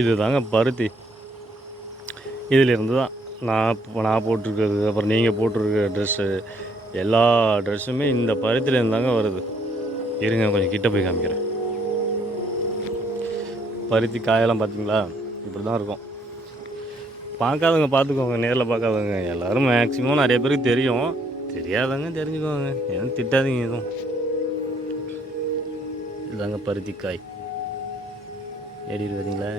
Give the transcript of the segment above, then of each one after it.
இது தாங்க பருத்தி. இதிலிருந்து தான் நான் நான் போட்டிருக்கிறது. அப்புறம் நீங்கள் போட்டிருக்கிற ட்ரெஸ்ஸு எல்லா ட்ரெஸ்ஸுமே இந்த பருத்திலேருந்து தாங்க வருது. இருங்க கொஞ்சம் கிட்ட போய் காமிக்கிறேன். பருத்தி காயெல்லாம் பார்த்தீங்களா இப்படி தான் இருக்கும். பார்க்காதவங்க பார்த்துக்கோங்க நேரில் பார்க்காதவங்க எல்லோரும் மேக்ஸிமம் நிறைய பேருக்கு தெரியும். தெரியாதவங்க தெரிஞ்சுக்கோங்க. எதுவும் திட்டாதீங்க எதுவும்? இதுதாங்க பருத்தி காய். எப்படி பார்த்தீங்களா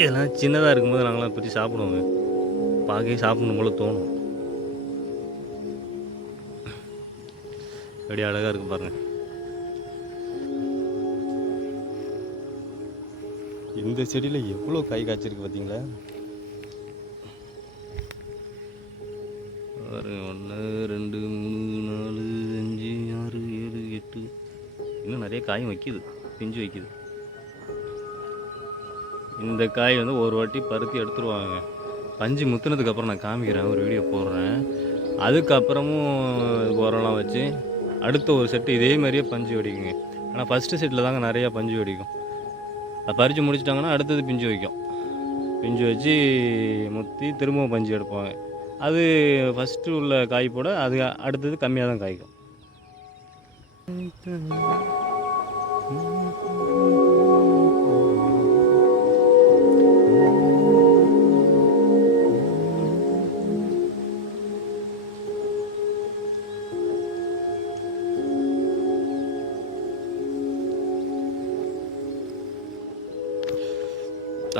இதெல்லாம் சின்னதாக இருக்கும்போது நாங்களாம் பிரித்து சாப்பிடுவோங்க பார்க்கவே சாப்பிடணும் போல தோணும். எப்படி அழகாக இருக்கு பாருங்க. இந்த செடியில் எவ்வளோ காய் காய்ச்சிருக்கு பார்த்தீங்களா ஒன்று ரெண்டு மூணு நாலு அஞ்சு ஆறு ஏழு எட்டு. இன்னும் நிறைய காயும் வைக்கிது பிஞ்சு வைக்கிது. இந்த காய் வந்து ஒரு வாட்டி பருத்தி எடுத்துருவாங்க. பஞ்சு முத்துனதுக்கப்புறம் நான் காமிக்கிறேன் ஒரு வீடியோ போடுறேன். அதுக்கப்புறமும் உரம்லாம் வச்சு அடுத்த ஒரு செட்டு இதே மாதிரியே பஞ்சு வெடிக்குங்க. ஆனால் ஃபஸ்ட்டு செட்டில் தாங்க நிறையா பஞ்சு வெடிக்கும். அது பறித்து முடிச்சிட்டாங்கன்னா அடுத்தது பிஞ்சு வைக்கும். பிஞ்சு வச்சு முத்தி திரும்பவும் பஞ்சு எடுப்பாங்க. அது ஃபஸ்ட்டு உள்ள காய் போட அது அடுத்தது கம்மியாக தான் காய்க்கும்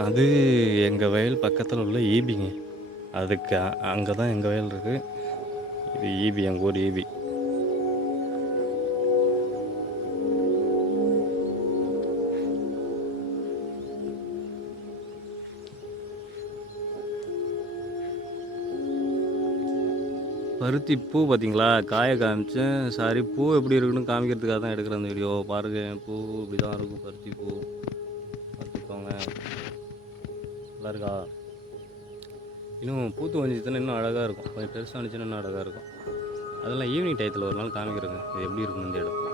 அது எங்கள் வயல் பக்கத்தில் உள்ள ஈபிங்க. அதுக்கு அங்கே தான் எங்கள் வயல் இருக்குது இது ஈபி எங்கள் ஊர் ஈபி. பருத்தி பூ பார்த்தீங்களா காய காமிச்சேன். சாரி பூ எப்படி இருக்குன்னு காமிக்கிறதுக்காக தான் எடுக்கிறேன் அந்த வீடியோ. பாருங்க பூ இப்படி தான் இருக்கும் பருத்தி பூ. பார்த்துக்கோங்க நல்லா இருக்கா? இன்னும் பூத்து வந்துச்சுன்னா இன்னும் அழகாக இருக்கும். கொஞ்சம் பெருசாக வந்துச்சுன்னா இன்னும் அழகாக இருக்கும். அதெல்லாம் ஈவினிங் டயத்தில் ஒரு நாள் காமிக்கிறேங்க இது எப்படி இருக்கும் இந்த இடம்